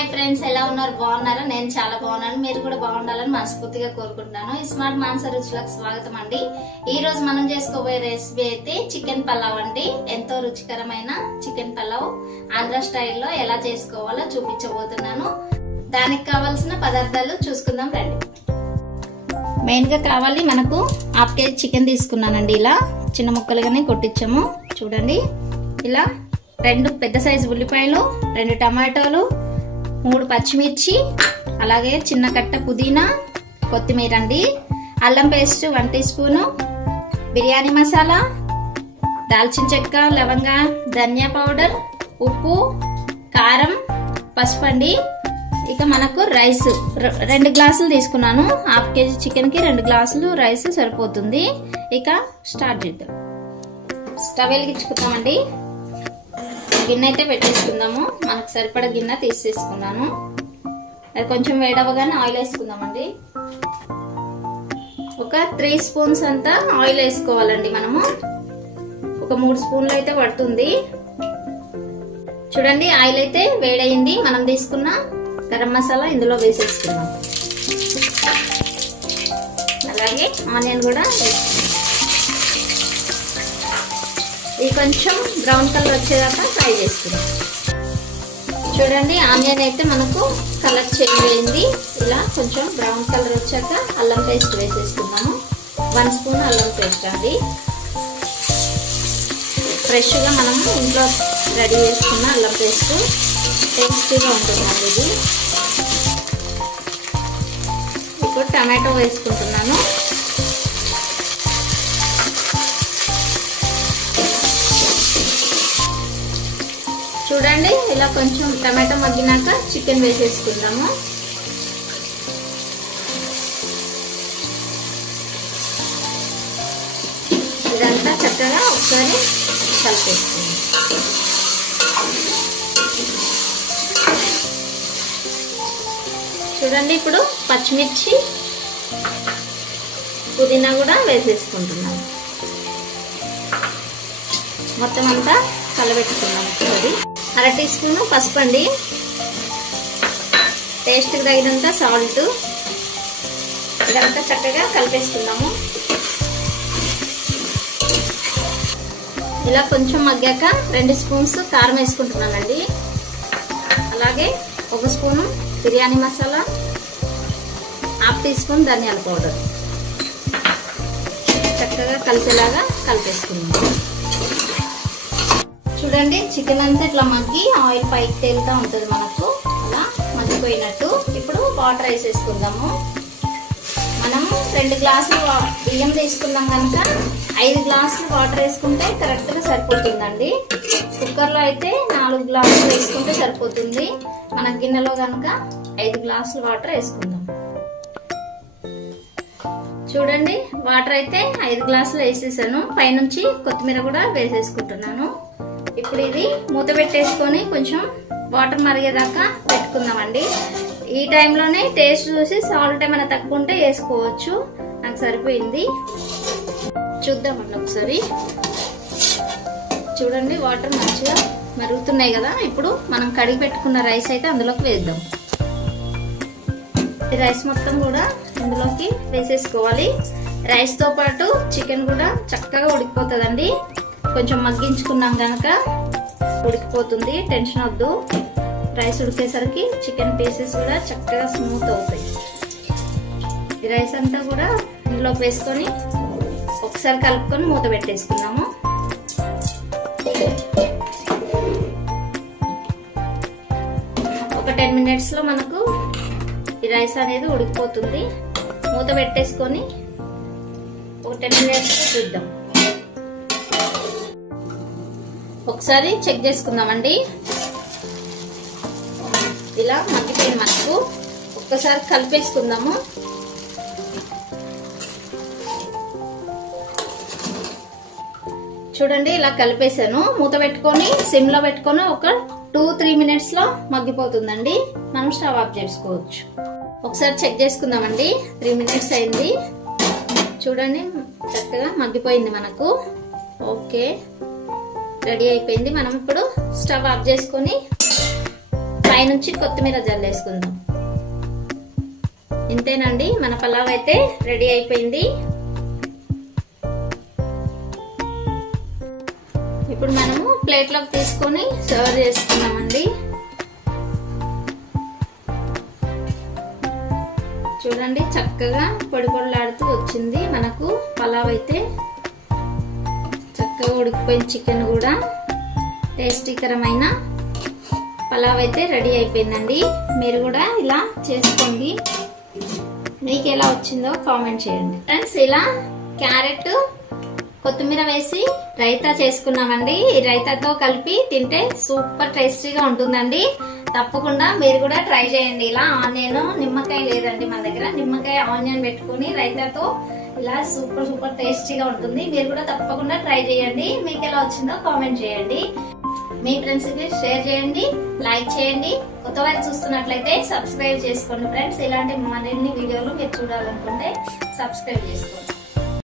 Hi friends, ఎలా ఉన్నారు? బాగున్నారా? నేను చాలా బాగున్నాను. మీరు కూడా బాగుండాలని మనస్ఫూర్తిగా కోరుకుంటున్నాను. స్మార్ట్ మానస రుచులకు స్వాగతం అండి. ఈ రోజు మనం చేసుకోబోయే రెసిపీ అయితే చికెన్ పలావ్ అండి. ఎంతో రుచికరమైన చికెన్ పలావ్ ఆంధ్ర స్టైల్లో ఎలా చేసుకోవాలో చూపించబోతున్నాను. దానికి కావాల్సిన పదార్థాలు చూసుకుందాం రండి. మెయిన్ గా కావాలి మనకు హాఫ్ కేజీ చికెన్ తీసుకున్నానండి. ఇలా చిన్న ముక్కలుగానే కొట్టించాము. చూడండి, ఇలా 2 పెద్ద సైజు ఉల్లిపాయలు, 2 టమాటోలు, 3 పచ్చిమిర్చి, అలాగే చిన్న కట్ట పుదీనా, కొత్తిమీర అండి, అల్లం paste 1 teaspoon, biryani masala, దాల్చిన చెక్క, లవంగ, ధనియా పౌడర్, ఉప్పు, కారం, పసుపు అండి. ఇక మనకు రైస్ 2 గ్లాసులు తీసుకున్నాను. హాఫ్ కేజీ చికెన్ కి 2 గ్లాసులు రైస్ సరిపోతుంది. ఇక స్టార్ట్ చేద్దాం. స్టవ్ వెలిగించుకుందామండి. గిన్నె అయితే పెట్టేసుకుందాము. మనకు సరిపడా గిన్నె తీసేసుకున్నాను. అది కొంచెం వేడవగానే ఆయిల్ వేసుకుందామండి. ఒక 3 స్పూన్స్ అంతా ఆయిల్ వేసుకోవాలండి. మనము ఒక 3 స్పూన్లు అయితే పడుతుంది. చూడండి, ఆయిల్ అయితే వేడయింది. మనం తీసుకున్న గరం మసాలా ఇందులో వేసేసుకుందాం. అలాగే ఆనియన్ కూడా ఇది కొంచెం బ్రౌన్ కలర్ వచ్చేదాకా ఫ్రై చేసుకుందాం. చూడండి, ఆనియన్ అయితే మనకు కలర్ చేంజ్ అయింది. ఇలా కొంచెం బ్రౌన్ కలర్ వచ్చాక అల్లం పేస్ట్ వేసేసుకున్నాము. 1 స్పూన్ అల్లం పేస్ట్ అండి. ఫ్రెష్గా మనము ఇంట్లో రెడీ చేసుకున్న అల్లం పేస్ట్ టేస్టీగా ఉంటుందండి ఇది. ఇప్పుడు టమాటో వేసుకుంటున్నాను. చూడండి, ఇలా కొంచెం టమాటో మగ్గినాక చికెన్ వేసేసుకుందాము. ఇదంతా చక్కగా ఒకసారి కలిపేసుకుందాం. చూడండి, ఇప్పుడు పచ్చిమిర్చి, పుదీనా కూడా వేసేసుకుంటున్నాము. మొత్తం అంతా కలబెట్టుకున్నాము. ఒకసారి 1/2 టీ స్పూన్ పసుపు అండి, టేస్ట్కి తగినంత సాల్ట్. ఇదంతా చక్కగా కలిపేసుకున్నాము. ఇలా కొంచెం మగ్గాక 2 స్పూన్స్ కారం వేసుకుంటున్నానండి. అలాగే 1 spoon biryani masala, 1/2 teaspoon ధనియాల పౌడర్. చక్కగా కలిసేలాగా కలిపేసుకున్నాము. చూడండి, చికెన్ అంతా ఇట్లా మగ్గి ఆయిల్ పైకి తేలుతూ ఉంటుంది మనకు. అలా మగ్గిపోయినట్టు. ఇప్పుడు వాటర్ వేసేసుకుందాము. మనము 2 గ్లాసులు బియ్యం తీసుకుందాం కనుక 5 గ్లాసులు వాటర్ వేసుకుంటే కరెక్ట్గా సరిపోతుందండి. కుక్కర్లో అయితే 4 గ్లాసులు వేసుకుంటే సరిపోతుంది. మన గిన్నెలో కనుక 5 గ్లాసులు వాటర్ వేసుకుందాం. చూడండి, వాటర్ అయితే 5 గ్లాసులు వేసేసాను. పైనుంచి కొత్తిమీర కూడా వేసేసుకుంటున్నాను. ఇప్పుడు ఇది మూత పెట్టేసుకొని కొంచెం వాటర్ మరిగేదాకా పెట్టుకుందామండి. ఈ టైంలోనే టేస్ట్ చూసి సాల్ట్ ఏమైనా తక్కువ ఉంటే వేసుకోవచ్చు. నాకు సరిపోయింది. చూద్దామండి ఒకసారి. చూడండి, వాటర్ మంచిగా మరుగుతున్నాయి కదా. ఇప్పుడు మనం కడిగి పెట్టుకున్న రైస్ అయితే అందులోకి వేద్దాం. ఈ రైస్ మొత్తం కూడా ఇందులోకి వేసేసుకోవాలి. రైస్ తో పాటు చికెన్ కూడా చక్కగా ఉడికిపోతుందండి. కొంచెం మగ్గించుకున్నాం కనుక ఉడికిపోతుంది. టెన్షన్ వద్దు. రైస్ ఉడికేసరికి చికెన్ పీసెస్ కూడా చక్కగా స్మూత్ అవుతాయి. ఈ రైస్ అంతా కూడా ఇందులోకి వేసుకొని ఒకసారి కలుపుకొని మూత పెట్టేసుకున్నాము. ఒక 10 మినిట్స్ లో మనకు ఈ రైస్ అనేది ఉడికిపోతుంది. మూత పెట్టేసుకొని ఒక 10 మినిట్స్ చూద్దాం. ఒకసారి చెక్ చేసుకుందామండి. ఇలా మగ్గిపోయింది మనకు. ఒక్కసారి కలిపేసుకుందాము. చూడండి, ఇలా కలిపేసాను. మూత పెట్టుకొని సిమ్ లో పెట్టుకొని ఒక 2-3 మినిట్స్ లో మగ్గిపోతుందండి. మనం స్టవ్ ఆఫ్ చేసుకోవచ్చు. ఒకసారి చెక్ చేసుకుందామండి. 3 మినిట్స్ అయింది. చూడండి, చక్కగా మగ్గిపోయింది మనకు. ఓకే, రెడీ అయిపోయింది. మనం ఇప్పుడు స్టవ్ ఆఫ్ చేసుకొని 5 పైనుంచి కొత్తిమీర జల్లేసుకుందాం. ఇంతేనండి, మన పలావ్ అయితే రెడీ అయిపోయింది. ఇప్పుడు మనము ప్లేట్లోకి తీసుకొని సర్వ్ చేసుకున్నామండి. చూడండి, చక్కగా పొడి పొడిలాడుతూ వచ్చింది మనకు పలావ్ అయితే. చక్కగా ఉడికిపోయిన చికెన్ కూడా టేస్టీకరమైన పలావ్ అయితే రెడీ అయిపోయిందండి. మీరు కూడా ఇలా చేసుకోండి. మీకు ఎలా వచ్చిందో కామెంట్ చేయండి ఫ్రెండ్స్. ఇలా క్యారెట్ కొత్తిమీర వేసి రైతా చేసుకున్నామండి. ఈ రైతాతో కలిపి తింటే సూపర్ టేస్టీగా ఉంటుందండి. తప్పకుండా మీరు కూడా ట్రై చేయండి. ఇలా ఆనియన్, నిమ్మకాయ లేదండి మన దగ్గర, నిమ్మకాయ ఆనియన్ పెట్టుకుని రైతాతో ఇలా సూపర్ సూపర్ టేస్టీగా ఉంటుంది. మీరు కూడా తప్పకుండా ట్రై చేయండి. మీకు ఎలా వచ్చిందో కామెంట్ చేయండి. మీ ఫ్రెండ్స్ కి షేర్ చేయండి, లైక్ చేయండి. కొత్తగా చూస్తున్నట్లయితే సబ్స్క్రైబ్ చేసుకోండి ఫ్రెండ్స్. ఇలాంటి మరిన్ని వీడియోలు మీరు చూడాలనుకుంటే సబ్స్క్రైబ్ చేసుకోండి.